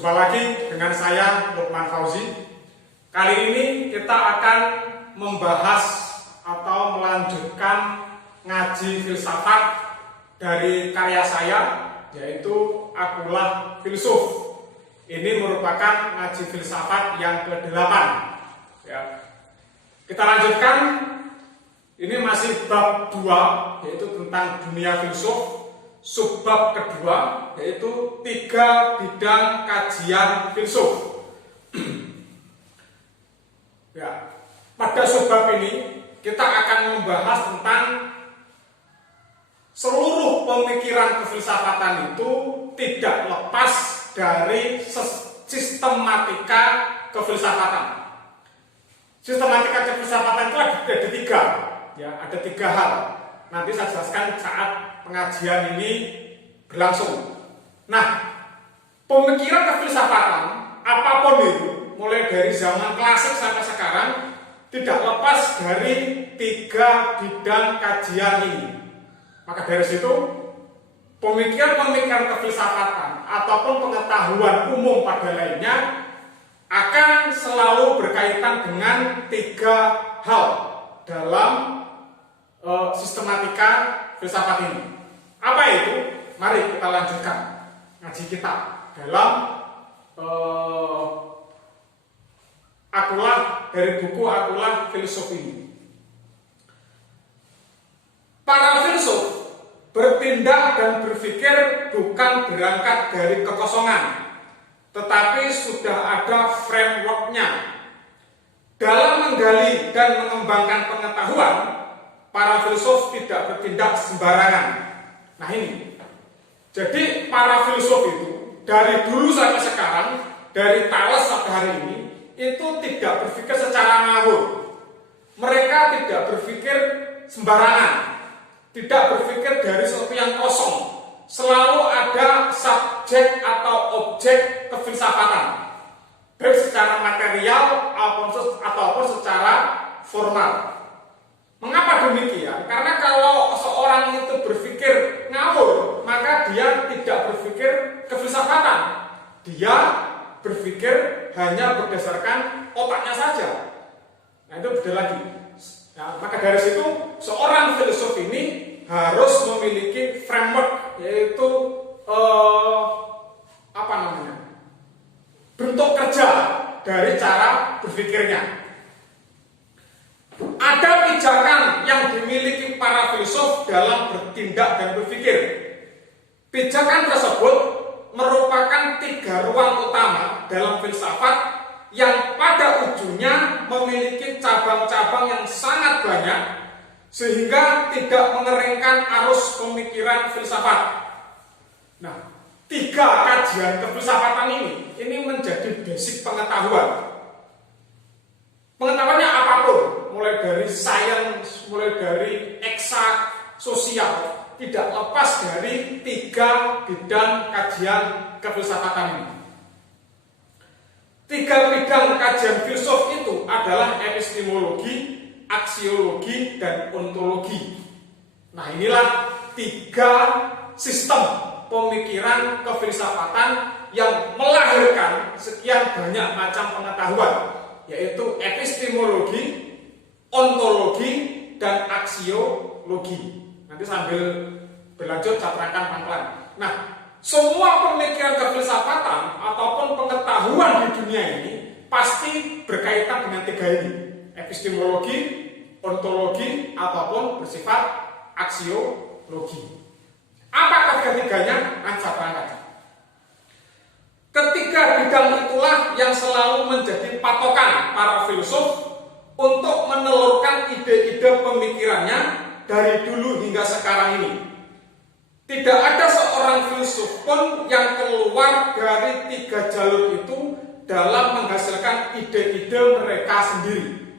Jumpa lagi dengan saya Lukman Fauzi. Kali ini kita akan membahas atau melanjutkan ngaji filsafat dari karya saya, yaitu Akulah Filsuf. Ini merupakan ngaji filsafat yang ke-8 ya. Kita lanjutkan. Ini masih bab 2, yaitu tentang dunia filsuf. Subbab kedua, yaitu 3 bidang kajian filsuf. Ya, pada subbab ini kita akan membahas tentang seluruh pemikiran kefilsafatan itu tidak lepas dari sistematika kefilsafatan. Sistematika kefilsafatan itu ada 3, ya, ada 3 hal. Nanti saya jelaskan saat pengajian ini berlangsung. Nah, pemikiran kefilsafatan apapun itu, mulai dari zaman klasik sampai sekarang, tidak lepas dari 3 bidang kajian ini. Maka dari situ, pemikiran-pemikiran kefilsafatan ataupun pengetahuan umum pada lainnya akan selalu berkaitan dengan 3 hal dalam sistematika filsafat ini. Apa itu? Mari kita lanjutkan ngaji kita dalam Akulah, dari buku Akulah Filsuf ini. Para filsuf bertindak dan berpikir bukan berangkat dari kekosongan, tetapi sudah ada frameworknya. Dalam menggali dan mengembangkan pengetahuan, para filsuf tidak bertindak sembarangan. Nah ini, jadi para filsuf itu dari dulu sampai sekarang, dari Thales sampai hari ini, itu tidak berpikir secara ngawur. Mereka tidak berpikir sembarangan, tidak berpikir dari sesuatu yang kosong. Selalu ada subjek atau objek kefilsafatan, baik secara material ataupun secara formal. Mengapa demikian? Karena kalau seorang itu berpikir ngawur, maka dia tidak berpikir kefilsafatan. Dia berpikir hanya berdasarkan otaknya saja. Nah itu beda lagi. Nah, maka dari situ seorang filsuf ini harus memiliki framework, yaitu bentuk kerja dari cara berpikirnya. Ada pijakan yang dimiliki para filsuf dalam bertindak dan berpikir. Pijakan tersebut merupakan 3 ruang utama dalam filsafat yang pada ujungnya memiliki cabang-cabang yang sangat banyak, sehingga tidak mengeringkan arus pemikiran filsafat. Nah, 3 kajian kefilsafatan ini menjadi basic pengetahuan. Pengetahuannya apapun, mulai dari sains, mulai dari eksak, sosial, tidak lepas dari 3 bidang kajian kefilsafatan ini. 3 bidang kajian filsuf itu adalah epistemologi, aksiologi, dan ontologi. Nah inilah 3 sistem pemikiran kefilsafatan yang melahirkan sekian banyak macam pengetahuan, yaitu epistemologi, ontologi, dan aksiologi. Nanti sambil berlanjut saya terangkan pelan-pelan. Nah, semua pemikiran kefilsafatan ataupun pengetahuan di dunia ini pasti berkaitan dengan 3 ini: epistemologi, ontologi, ataupun bersifat aksiologi. Apa ketiga-tiganya? Nanti saya terangkan. Ketiga bidang itulah yang selalu menjadi patokan para filsuf untuk menelurkan ide-ide pemikirannya dari dulu hingga sekarang ini. Tidak ada seorang filsuf pun yang keluar dari 3 jalur itu dalam menghasilkan ide-ide mereka sendiri.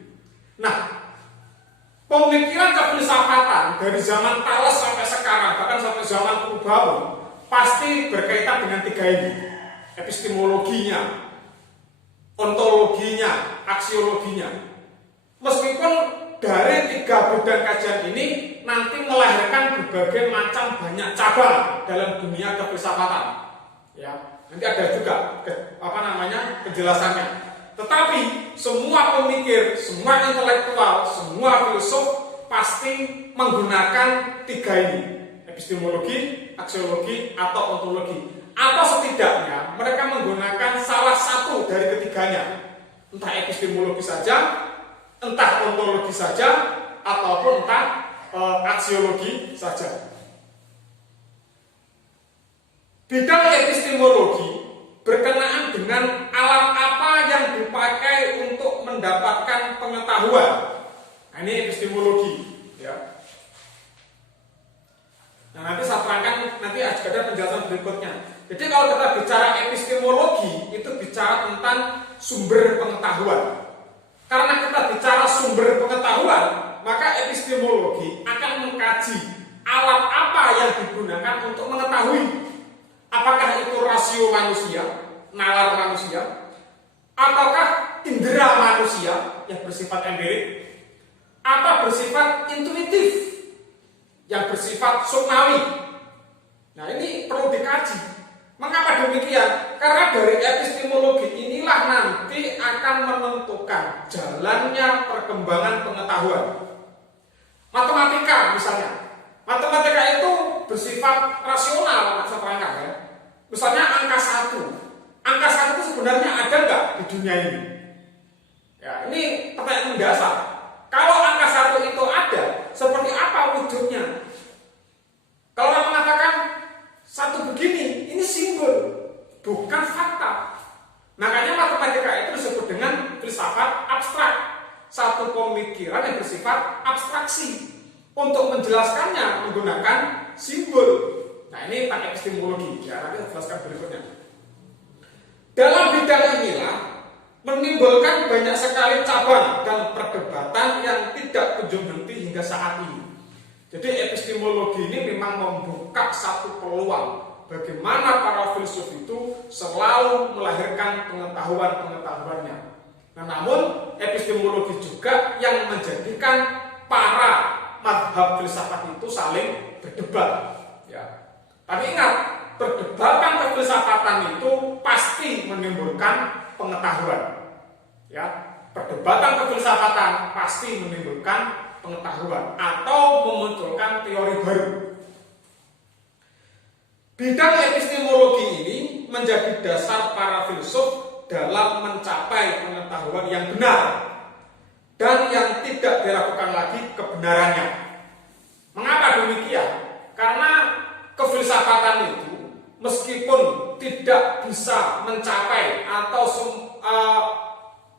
Nah, pemikiran kefilsafatan dari zaman Thales sampai sekarang, bahkan sampai zaman purba, pasti berkaitan dengan 3 ini: epistemologinya, ontologinya, aksiologinya. Meskipun dari 3 bidang kajian ini nanti melahirkan berbagai macam banyak cabang dalam dunia kefilsafatan. Ya, Nanti ada juga penjelasannya. Tetapi semua pemikir, semua intelektual, semua filsuf pasti menggunakan tiga ini: epistemologi, aksiologi, atau ontologi. Atau setidaknya mereka menggunakan salah satu dari ketiganya. Entah epistemologi saja, entah ontologi saja, ataupun entah aksiologi saja. Bidang epistemologi berkenaan dengan alat apa yang dipakai untuk mendapatkan pengetahuan. Nah, ini epistemologi, ya. Nah, nanti saya terangkan, nanti ada penjelasan berikutnya. Jadi kalau kita bicara epistemologi, itu bicara tentang sumber pengetahuan. Karena kita bicara sumber pengetahuan, maka epistemologi akan mengkaji alat apa yang digunakan untuk mengetahui. Apakah itu rasio manusia, nalar manusia, ataukah indera manusia yang bersifat empirik, atau bersifat intuitif, yang bersifat sukmawi. Nah, ini perlu dikaji. Mengapa demikian? Karena dari epistemologi inilah nanti akan menentukan jalannya perkembangan pengetahuan. Matematika misalnya. Matematika itu bersifat rasional, saya terangkan ya. Misalnya angka 1. Angka 1 itu sebenarnya ada nggak di dunia ini? Ya, ini pertanyaan mendasar. Kalau angka 1 itu ada, seperti apa wujudnya? Kalau orang mengatakan 1 begini, ini simbol, bukan fakta. Makanya matematika itu disebut dengan filsafat abstrak. Satu pemikiran yang bersifat abstraksi. Untuk menjelaskannya menggunakan simbol. Nah, ini tentang epistemologi. Ya, nanti saya jelaskan berikutnya. Dalam bidang inilah menimbulkan banyak sekali cabang dan perdebatan yang tidak kunjung henti hingga saat ini. Jadi epistemologi ini memang membuka satu peluang bagaimana para filsuf itu selalu melahirkan pengetahuan-pengetahuannya. Nah, namun epistemologi juga yang menjadikan para mazhab filsafat itu saling berdebat. Ya. Tapi ingat, perdebatan kefilsafatan itu pasti menimbulkan pengetahuan. Ya, perdebatan kefilsafatan pasti menimbulkan pengetahuan atau memunculkan teori baru. Bidang epistemologi ini menjadi dasar para filsuf dalam mencapai pengetahuan yang benar dan yang tidak diragukan lagi kebenarannya. Mengapa demikian? Karena kefilsafatan itu meskipun tidak bisa mencapai atau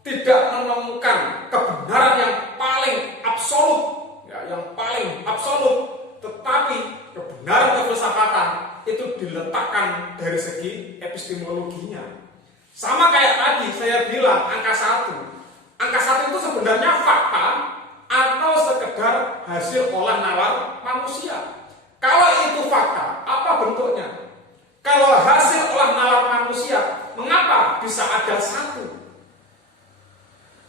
tidak menemukan kebenaran yang paling absolut, ya, yang paling absolut, tetapi kebenaran kefilsafatan itu diletakkan dari segi epistemologinya. Sama kayak tadi saya bilang angka 1. Angka 1 itu sebenarnya fakta atau sekedar hasil olah nalar manusia. Kalau itu fakta, apa bentuknya? Kalau hasil olah nalar manusia, mengapa bisa ada 1?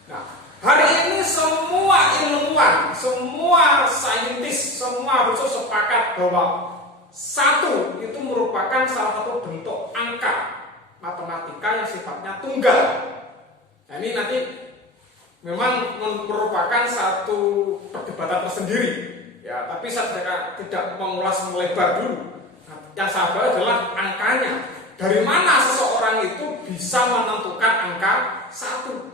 Nah, hari ini semua ilmuwan, semua saintis, semua filsuf sepakat bahwa 1 itu merupakan salah satu bentuk angka matematika yang sifatnya tunggal. Nah, ini nanti memang merupakan satu perdebatan tersendiri, ya. Tapi saya tidak mengulas melebar dulu. Nah, yang saya bahas adalah angkanya. Dari mana seseorang itu bisa menentukan angka 1?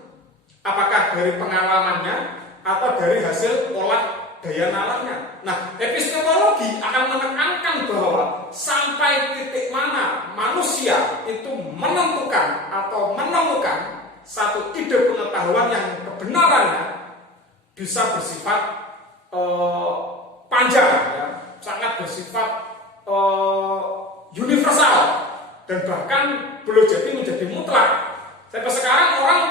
Apakah dari pengalamannya atau dari hasil olah daya nalarnya? Nah, epistemologi akan menekankan bahwa sampai titik mana manusia itu menentukan atau menemukan satu ide pengetahuan yang kebenarannya bisa bersifat panjang, ya, sangat bersifat universal dan bahkan boleh jadi menjadi mutlak. Sampai sekarang orang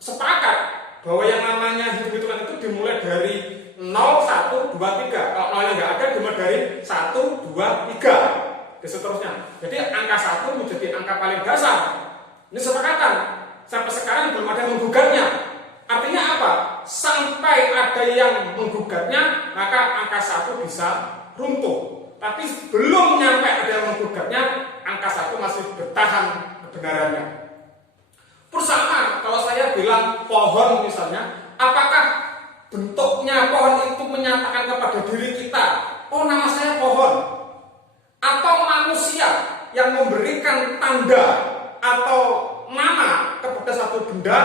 sepakat bahwa yang namanya hitung-hitungan itu dimulai dari 0, 1, 2, 3. Kalau nolnya nggak ada, dimulai dari 1, 2, 3 dan seterusnya. Jadi angka 1 menjadi angka paling dasar. Ini sepakatan. Sampai sekarang belum ada yang menggugatnya. Artinya apa? Sampai ada yang menggugatnya, maka angka 1 bisa runtuh. Tapi belum nyampe ada yang menggugatnya, angka 1 masih bertahan kebenarannya. Bersama kalau saya bilang pohon misalnya, apakah bentuknya pohon itu menyatakan kepada diri kita, oh nama saya pohon? Atau manusia yang memberikan tanda atau nama kepada satu benda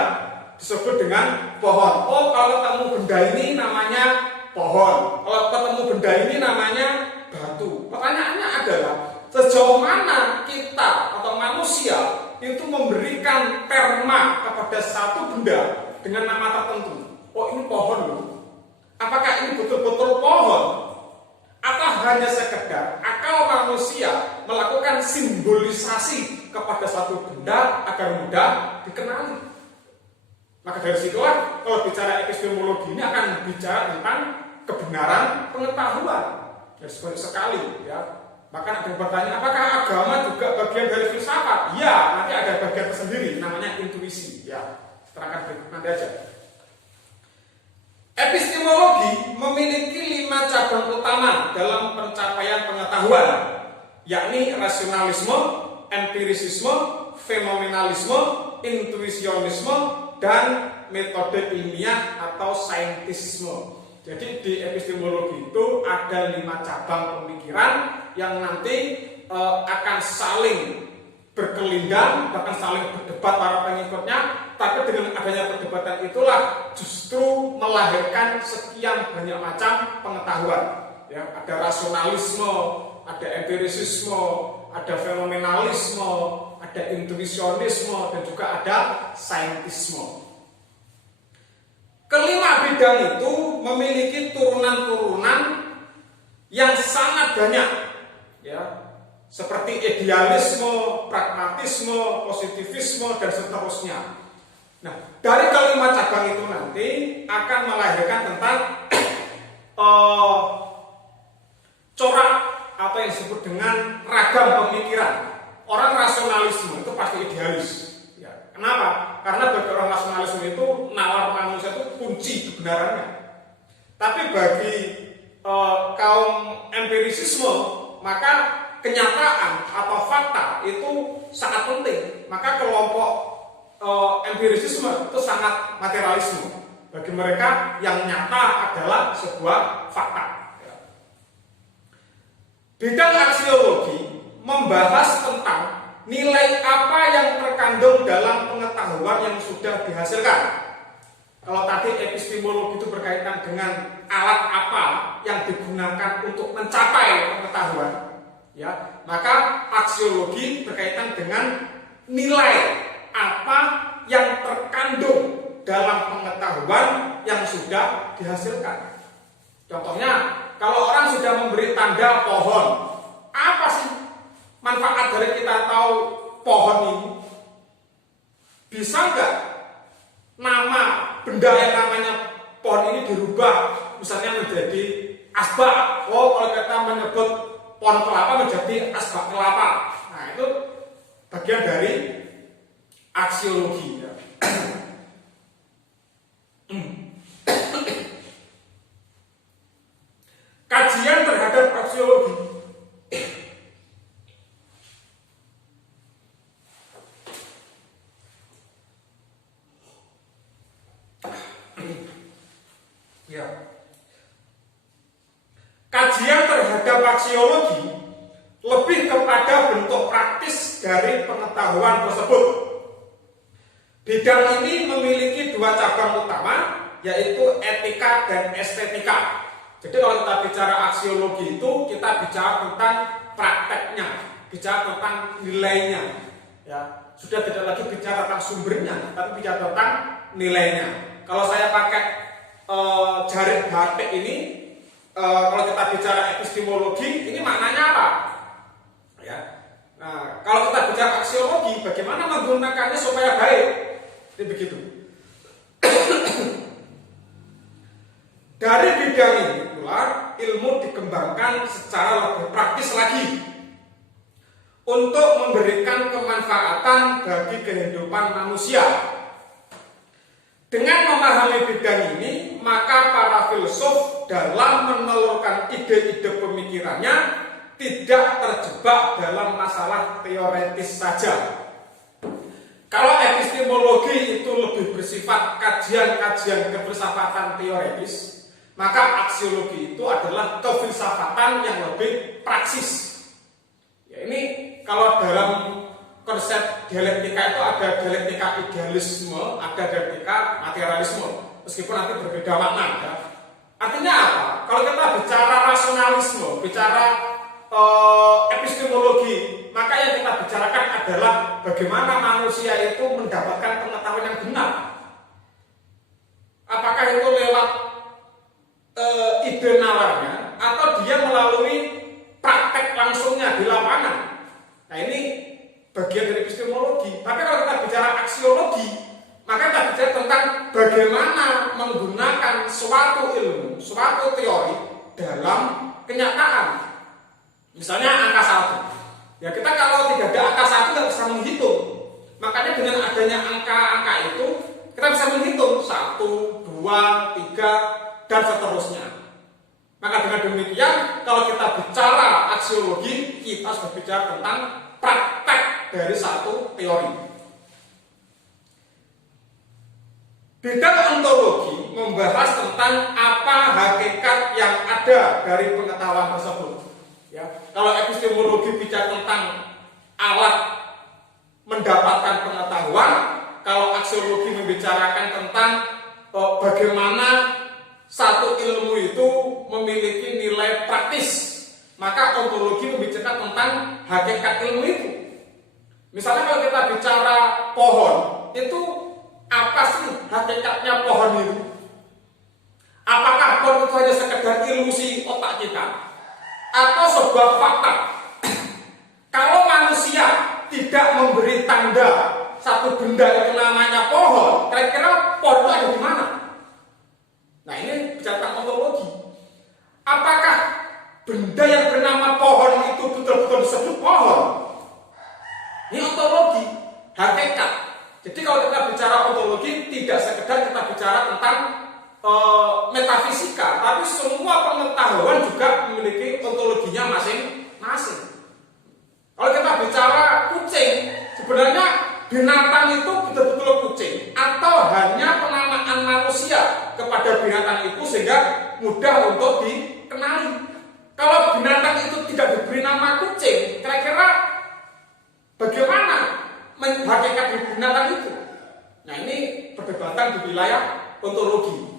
disebut dengan pohon. Oh, kalau ketemu benda ini namanya pohon. Kalau ketemu benda ini namanya batu. Pertanyaannya adalah sejauh mana kita atau manusia itu memberikan terma kepada satu benda dengan nama tertentu. Oh, ini pohon loh. Apakah ini betul-betul pohon? Atau hanya sekedar akal manusia melakukan simbolisasi kepada satu benda agar mudah dikenali. Maka dari situlah kalau bicara epistemologi ini akan bicara tentang kebenaran pengetahuan. Ya, sekali ya. Maka ada yang bertanya, apakah agama juga bagian dari filsafat? Ya, nanti ada bagian tersendiri namanya intuisi. Ya, terangkan berikut nanti aja. Epistemologi memiliki 5 cabang utama dalam pencapaian pengetahuan, yakni rasionalisme, empirisisme, fenomenalisme, intuisionisme, dan metode ilmiah atau saintisme. Jadi di epistemologi itu ada 5 cabang pemikiran yang nanti akan saling berkelindang, bahkan saling berdebat para pengikutnya. Tapi dengan adanya perdebatan itulah justru melahirkan sekian banyak macam pengetahuan. Ya, ada rasionalisme, ada empirisisme, ada fenomenalisme, ada intuisionisme, dan juga ada saintisme. Kelima bidang itu memiliki turunan-turunan yang sangat banyak, ya, seperti idealisme, pragmatisme, positivisme, dan seterusnya. Nah, dari kelima cabang itu nanti akan melahirkan tentang corak atau yang disebut dengan ragam pemikiran. Orang rasionalisme itu pasti idealis. Ya, kenapa? Karena bagi orang rasionalisme itu nalar manusia itu kunci kebenarannya. Tapi bagi kaum empirisisme, maka kenyataan atau fakta itu sangat penting. Maka kelompok empirisisme itu sangat materialisme. Bagi mereka yang nyata adalah sebuah fakta. Bidang aksiologi membahas tentang nilai apa yang terkandung dalam pengetahuan yang sudah dihasilkan. Kalau tadi epistemologi itu berkaitan dengan alat apa yang digunakan untuk mencapai pengetahuan, ya, maka aksiologi berkaitan dengan nilai apa yang terkandung dalam pengetahuan yang sudah dihasilkan. Contohnya, kalau orang sudah memberi tanda pohon, apa sih manfaat dari kita tahu pohon ini? Bisa nggak nama benda yang namanya pohon ini dirubah, misalnya menjadi asbak? Oh, kalau kita menyebut pohon kelapa menjadi asbak kelapa. Nah, itu bagian dari aksiologi, ya. Kajian terhadap aksiologi. Ya. Kajian terhadap aksiologi lebih kepada bentuk praktis dari pengetahuan tersebut. Bidang ini memiliki 2 cabang utama, yaitu etika dan estetika. Jadi kalau kita bicara aksiologi itu, kita bicara tentang prakteknya, bicara tentang nilainya. Ya, sudah tidak lagi bicara tentang sumbernya, tapi bicara tentang nilainya. Kalau saya pakai jarik batik ini, kalau kita bicara epistemologi, ini maknanya apa? Ya. Nah, kalau kita bicara aksiologi, bagaimana menggunakannya supaya baik? Ini begitu. Dari bidang ini pula ilmu dikembangkan secara lebih praktis lagi untuk memberikan kemanfaatan bagi kehidupan manusia. Dengan memahami bidang ini, maka para filsuf dalam menelurkan ide-ide pemikirannya tidak terjebak dalam masalah teoretis saja. Kalau epistemologi itu lebih bersifat kajian-kajian kefilsafatan teoretis, maka aksiologi itu adalah kefilsafatan yang lebih praksis. Ya, ini kalau dalam konsep dialektika itu ada dialektika idealisme, ada dialektika materialisme, meskipun nanti berbeda makna. Ya. Artinya apa? Kalau kita bicara rasionalisme, bicara epistemologi, maka yang kita bicarakan adalah bagaimana manusia itu mendapatkan pengetahuan yang benar. Apakah itu lewat ide nalarnya atau dia melalui praktek langsungnya di lapangan. Nah, ini bagian dari epistemologi. Tapi kalau kita bicara aksiologi, maka kita bicara tentang bagaimana menggunakan suatu ilmu, suatu teori dalam kenyataan. Misalnya angka 1. Ya, kita kalau tidak ada angka 1 nggak bisa menghitung. Makanya dengan adanya angka-angka itu kita bisa menghitung 1, 2, 3 dan seterusnya. Maka dengan demikian kalau kita bicara aksiologi, kita sudah bicara tentang praktek dari satu teori. Bidang ontologi membahas tentang apa hakikat yang ada dari pengetahuan tersebut. Ya, kalau epistemologi bicara tentang alat mendapatkan pengetahuan, kalau aksiologi membicarakan tentang bagaimana satu ilmu itu memiliki nilai praktis, maka ontologi membicarakan tentang hakikat ilmu itu. Misalnya kalau kita bicara pohon, itu apa sih hakikatnya pohon itu? Apakah pohon itu hanya sekedar ilusi otak kita? Atau sebuah fakta? Kalau manusia tidak memberi tanda satu benda itu namanya pohon, kira-kira pohon itu ada di mana? Nah, ini bicara tentang ontologi. Apakah benda yang bernama pohon itu betul-betul disebut pohon? Ini ontologi, hakikat. Jadi kalau kita bicara ontologi, tidak sekedar kita bicara tentang metafisika, tapi semua pengetahuan juga memiliki ontologinya masing-masing. Kalau kita bicara kucing, sebenarnya binatang itu betul-betul kucing atau hanya penamaan manusia kepada binatang itu sehingga mudah untuk dikenali. Kalau binatang itu tidak diberi nama kucing, kira-kira bagaimana hakikat di binatang itu? Nah, ini perdebatan di wilayah ontologi.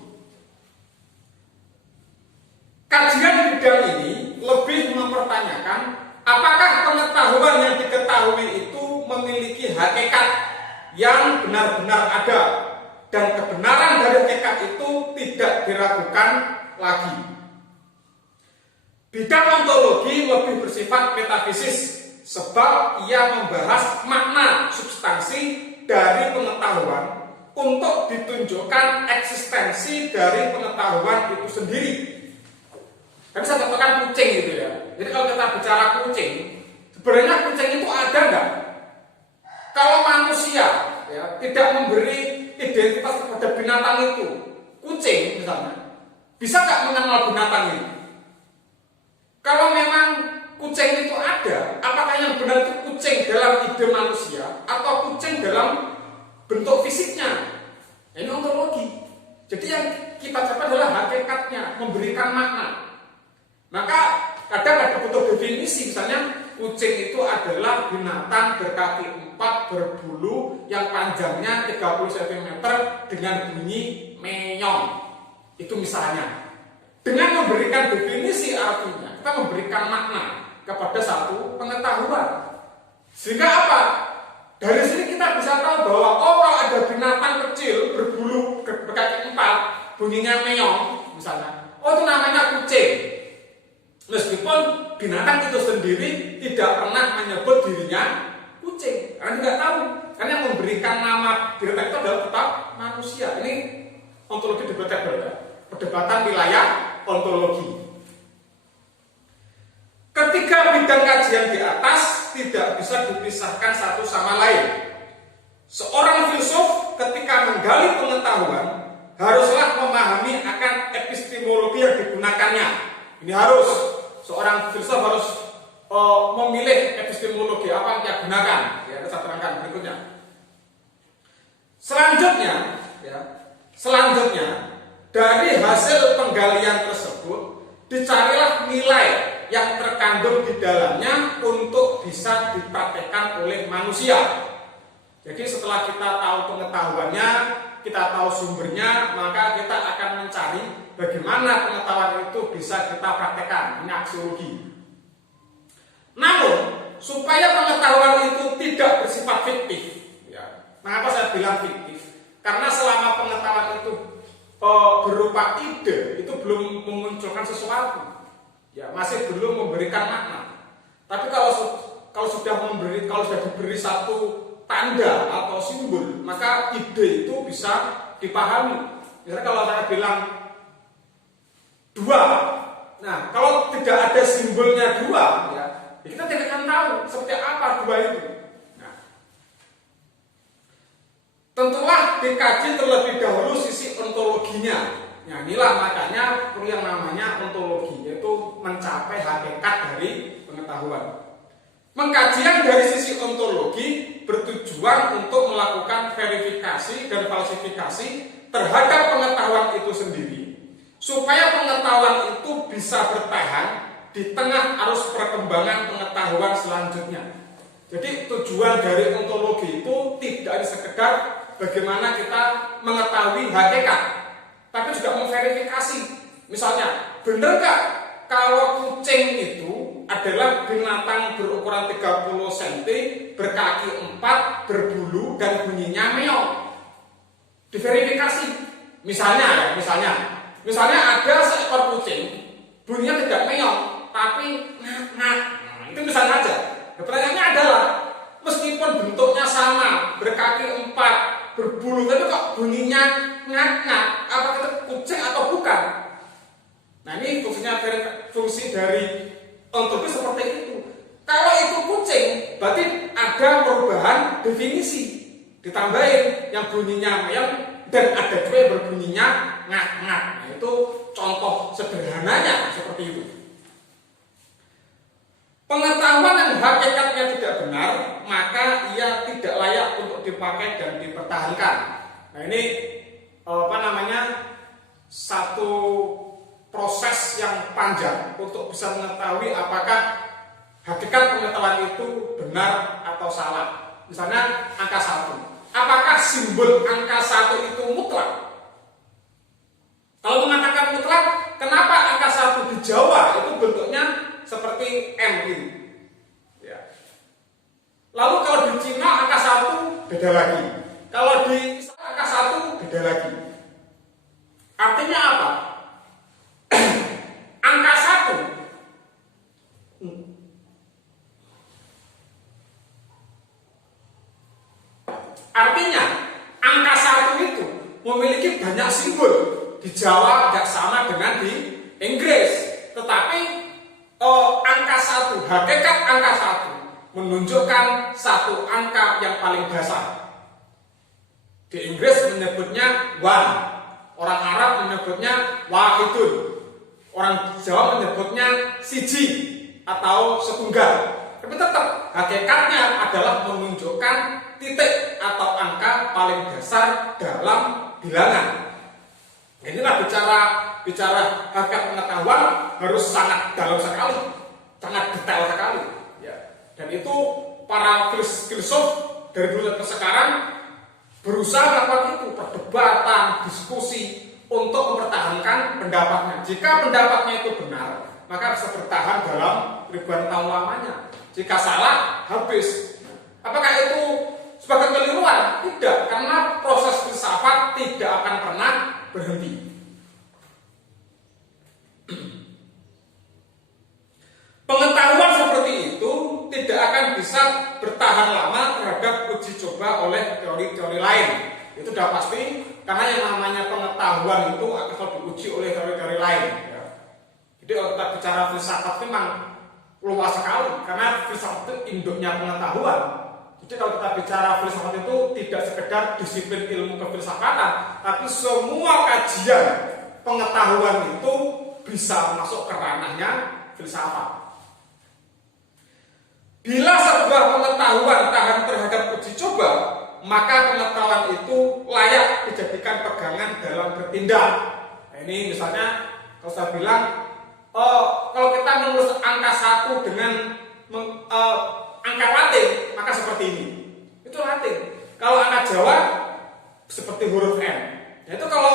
Kajian bidang ini lebih mempertanyakan apakah pengetahuan yang diketahui itu memiliki hakikat yang benar-benar ada dan kebenaran dari hakikat itu tidak diragukan lagi. Bidang ontologi lebih bersifat metafisis sebab ia membahas makna substansi dari pengetahuan untuk ditunjukkan eksistensi dari pengetahuan itu sendiri. Kan saya katakan kucing gitu ya. Jadi kalau kita bicara kucing, sebenarnya kucing itu ada nggak? Kalau manusia ya, tidak memberi identitas kepada binatang itu, kucing misalnya, bisa nggak mengenal binatang ini? Kalau memang kucing itu ada, apakah yang benar itu kucing dalam ide manusia atau kucing dalam bentuk fisiknya? Ini ontologi. Jadi yang kita capai adalah hakikatnya, memberikan makna. Maka kadang ada butuh definisi, misalnya kucing itu adalah binatang berkaki 4 berbulu yang panjangnya 30 cm dengan bunyi menyong. Itu misalnya. Dengan memberikan definisi artinya, kita memberikan makna kepada satu pengetahuan. Sehingga apa? Dari sini kita bisa tahu bahwa kalau ada binatang kecil berbulu berkaki 4, bunyinya menyong misalnya, itu namanya kucing. Meskipun binatang itu sendiri tidak pernah menyebut dirinya kucing, karena tidak tahu. Karena yang memberikan nama binatang itu adalah tetap manusia. Ini ontologi perdebatan wilayah ontologi. Ketiga bidang kajian di atas tidak bisa dipisahkan satu sama lain. Seorang filsuf ketika menggali pengetahuan haruslah memahami akan epistemologi yang digunakannya. Ini harus, seorang filsuf harus memilih epistemologi apa yang dia gunakan. Ya, saya terangkan berikutnya. Selanjutnya dari hasil penggalian tersebut dicarilah nilai yang terkandung di dalamnya untuk bisa dipraktekkan oleh manusia. Jadi setelah kita tahu pengetahuannya, kita tahu sumbernya, maka kita akan mencari bagaimana pengetahuan itu bisa kita praktekkan. Ini aksiologi. Namun, supaya pengetahuan itu tidak bersifat fiktif, ya. Mengapa saya bilang fiktif? Karena selama pengetahuan itu berupa ide, itu belum memunculkan sesuatu, ya, masih belum memberikan makna. Tapi kalau sudah diberi satu tanda atau simbol, maka ide itu bisa dipahami. Misalnya kalau saya bilang dua, nah kalau tidak ada simbolnya dua, ya, kita tidak akan tahu seperti apa dua itu. Nah, tentulah dikaji terlebih dahulu sisi ontologinya. Nah, inilah makanya perlu yang namanya ontologi, yaitu mencapai hakikat dari pengetahuan. Pengkajian dari sisi ontologi bertujuan untuk melakukan verifikasi dan falsifikasi terhadap pengetahuan itu sendiri, supaya pengetahuan itu bisa bertahan di tengah arus perkembangan pengetahuan selanjutnya. Jadi tujuan dari ontologi itu tidak sekedar bagaimana kita mengetahui hakikat, tapi juga memverifikasi. Misalnya, benar nggak kalau kucing itu adalah binatang berukuran 30 cm, berkaki 4, berbulu, dan bunyinya meong? Diverifikasi. Misalnya ada seekor kucing, bunyinya tidak meong, tapi ngak-ngak. Nah, itu misalnya aja. Pertanyaannya adalah, meskipun bentuknya sama, berkaki 4, berbulu, tapi kok bunyinya ngak-ngak? Apa itu kucing atau bukan? Nah, ini fungsi dari ontologi seperti itu. Kalau itu kucing, berarti ada perubahan definisi. Ditambahin yang bunyinya meong dan ada juga yang berbunyinya ngak-ngak. Nah, itu contoh sederhananya seperti itu. Pengetahuan yang hakikatnya tidak benar, maka ia tidak layak untuk dipakai dan dipertahankan. Nah, ini satu proses yang panjang untuk bisa mengetahui apakah hakikat pengetahuan itu benar atau salah. Misalnya angka 1. Apakah simbol angka 1 itu mutlak? Kalau mengatakan mutlak, kenapa angka 1 di Jawa itu bentuknya seperti M ini? Ya. Lalu kalau di Cina angka 1 beda lagi. Kalau di angka 1 beda lagi. Artinya apa? Angka 1 artinya angka 1 itu memiliki banyak simbol. Di Jawa tidak sama dengan di Inggris. Tetapi angka 1, hakikat angka 1 menunjukkan satu angka yang paling dasar. Di Inggris menyebutnya one, orang Arab menyebutnya wahidun, orang Jawa menyebutnya siji atau setunggal. Tapi tetap hakikatnya adalah menunjukkan titik atau angka paling dasar dalam bilangan. Inilah bicara hakikat pengetahuan harus sangat dalam sekali, sangat detail sekali. Ya. Dan itu para filsuf dari dulu sampai sekarang berusaha melakukan itu, perdebatan, diskusi untuk mempertahankan pendapatnya. Jika pendapatnya itu benar, maka bisa bertahan dalam ribuan tahun lamanya. Jika salah, habis. Apakah itu sebagai keliruan? Tidak, karena proses filsafat tidak akan pernah berhenti. Pengetahuan seperti itu tidak akan bisa bertahan lama terhadap uji coba oleh teori-teori lain. Itu sudah pasti, karena yang namanya pengetahuan itu akan selalu diuji oleh teori-teori lain. Ya. Jadi kalau kita bicara filsafat memang luas sekali, karena filsafat itu induknya pengetahuan. Jadi kalau kita bicara filsafat itu tidak sekedar disiplin ilmu kefilsafatan, tapi semua kajian pengetahuan itu bisa masuk ke ranahnya filsafat. Bila sebuah pengetahuan tahan terhadap uji coba, maka pengetahuan itu layak dijadikan pegangan dalam bertindak. Nah, ini misalnya kalau saya bilang, kalau kita menulis angka 1 dengan angka Latin, maka seperti ini. Itu Latin. Kalau angka Jawa seperti huruf M. Nah, itu kalau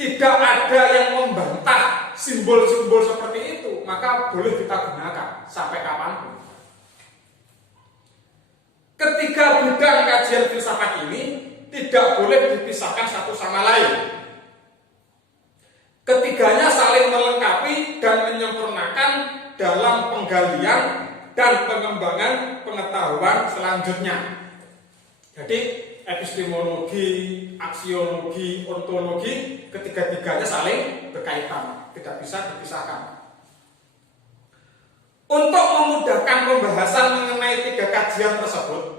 tidak ada yang membantah simbol-simbol seperti itu, maka boleh kita gunakan sampai kapanpun. Ketiga bidang kajian filsafat ini tidak boleh dipisahkan satu sama lain. Ketiganya saling melengkapi dan menyempurnakan dalam penggalian dan pengembangan pengetahuan selanjutnya. Jadi epistemologi, aksiologi, ontologi, ketiga-tiganya saling berkaitan, tidak bisa dipisahkan. Untuk memudahkan pembahasan mengenai 3 kajian tersebut,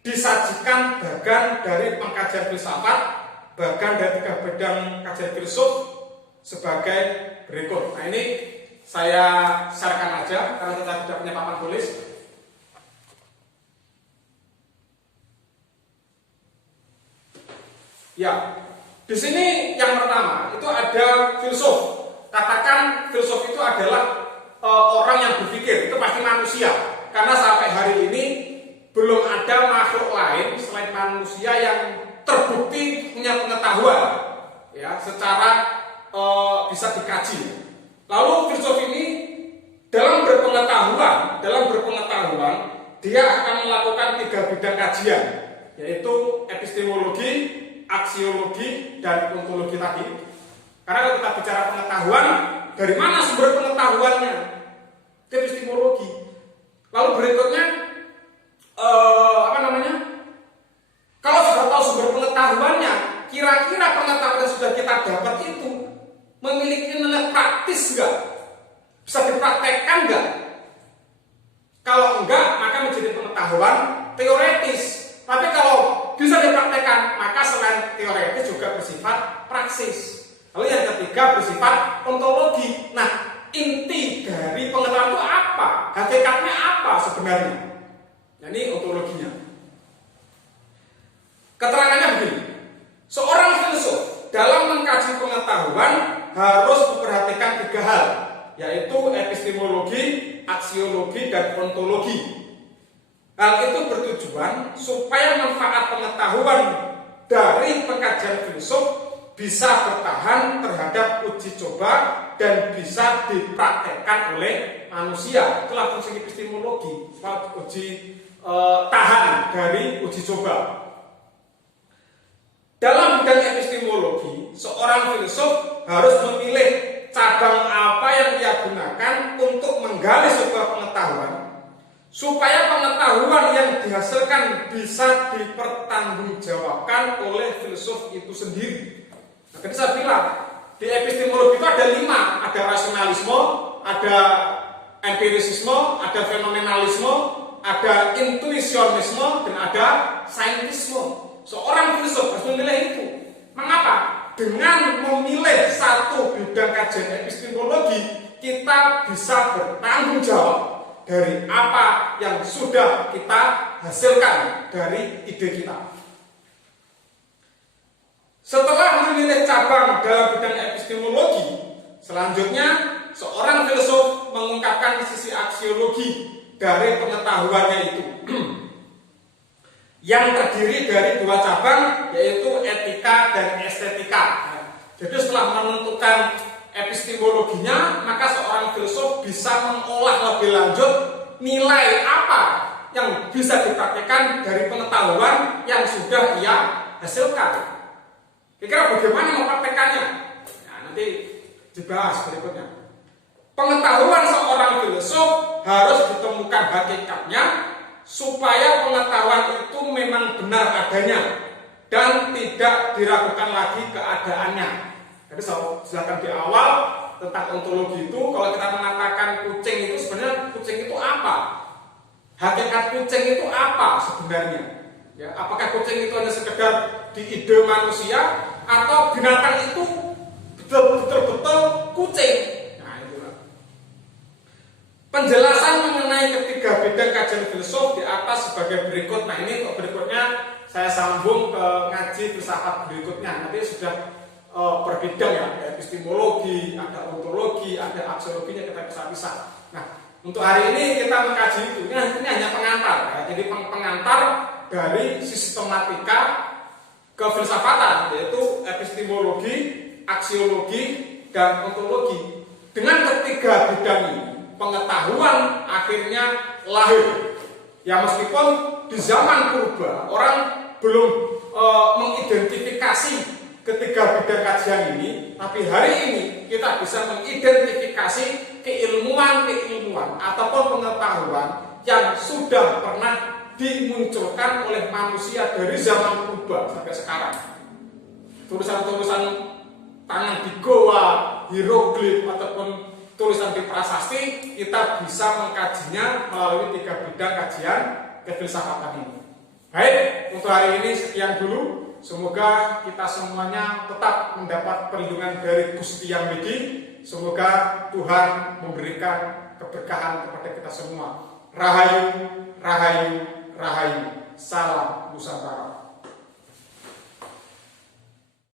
disajikan bagan dari pengkajian filsafat, bagan dari 3 bidang kajian filsuf sebagai berikut. Nah, ini saya sharekan aja karena kita tidak punya papan tulis. Ya, di sini yang pertama itu ada filsuf. Katakan filsuf itu adalah orang yang berpikir, itu pasti manusia. Karena sampai hari ini belum ada makhluk lain selain manusia yang terbukti punya pengetahuan, ya, secara bisa dikaji. Lalu filsuf ini dalam berpengetahuan dia akan melakukan 3 bidang kajian, yaitu epistemologi, aksiologi, dan ontologi tadi. Karena kalau kita bicara pengetahuan, dari mana sumber pengetahuannya? Epistemologi. Lalu berikutnya, kalau sudah tahu sumber pengetahuannya, kira-kira pengetahuan yang sudah kita dapat itu memiliki nilai praktis enggak? Bisa dipraktekkan enggak? Kalau enggak, maka menjadi pengetahuan teoretis. Tapi kalau bisa dipraktekkan, maka selain teoretis juga bersifat praksis. Lalu yang ketiga bersifat ontologi. Nah, inti dari pengetahuan itu apa? Hakikatnya apa sebenarnya? Nah, ini ontologinya. Keterangannya begini. Seorang filsuf dalam mengkaji pengetahuan harus memperhatikan 3 hal, yaitu epistemologi, aksiologi, dan ontologi. Hal itu bertujuan supaya manfaat pengetahuan dari pengkajian filsuf bisa bertahan terhadap uji coba dan bisa dipraktekkan oleh manusia. Itulah fungsi epistemologi, uji tahan dari uji coba. Dalam bidang epistemologi, seorang filsuf harus memilih cabang apa yang ia gunakan untuk menggali sebuah pengetahuan, supaya pengetahuan yang dihasilkan bisa dipertanggungjawabkan oleh filsuf itu sendiri. Nah, tadi saya bilang, di epistemologi itu ada 5, ada rasionalisme, ada empirisisme, ada fenomenalisme, ada intuisionisme, dan ada saintisme. Seorang filsuf harus memilih itu. Mengapa? Dengan memilih satu bidang kajian epistemologi, kita bisa bertanggung jawab dari apa yang sudah kita hasilkan dari ide kita. Setelah memilih cabang dalam bidang epistemologi, selanjutnya seorang filsuf mengungkapkan sisi aksiologi dari pengetahuannya itu yang terdiri dari 2 cabang, yaitu etika dan estetika. Jadi setelah menentukan epistemologinya, maka seorang filsuf bisa mengolah lebih lanjut nilai apa yang bisa dipraktikkan dari pengetahuan yang sudah ia hasilkan. Kira-kira bagaimana mempraktekannya? Nah, nanti dibahas berikutnya. Pengetahuan seorang filsuf harus ditemukan hakikatnya supaya pengetahuan itu memang benar adanya dan tidak diragukan lagi keadaannya. Jadi silakan di awal tentang ontologi itu, kalau kita mengatakan kucing itu sebenarnya kucing itu apa? Hakikat kucing itu apa sebenarnya? Ya, apakah kucing itu hanya sekedar di ide manusia atau binatang itu betul-betul kucing? Nah, itulah. Penjelasan mengenai ketiga bidang kajian filsuf di atas sebagai berikut. Nah, ini untuk berikutnya saya sambung ke ngaji filsafat berikutnya. Nanti sudah per bidang ya, ada epistemologi, ada ontologi, ada aksiologinya, kita pisah-pisah. Nah, untuk hari ini kita mengkaji itu. Ini hanya pengantar ya. Jadi pengantar dari sistematika kefilsafatan, yaitu epistemologi, aksiologi, dan ontologi. Dengan ketiga bidang ini, pengetahuan akhirnya lahir. Ya, meskipun di zaman purba orang belum mengidentifikasi ketiga bidang kajian ini, tapi hari ini kita bisa mengidentifikasi keilmuan-keilmuan ataupun pengetahuan yang sudah pernah dimunculkan oleh manusia dari zaman purba sampai sekarang. Tulisan-tulisan tangan di goa, hieroglif ataupun tulisan di prasasti, kita bisa mengkajinya melalui tiga bidang kajian kefilsafatan ini. Baik, untuk hari ini sekian dulu. Semoga kita semuanya tetap mendapat perlindungan dari Gusti Yang Widi. Semoga Tuhan memberikan keberkahan kepada kita semua. Rahayu.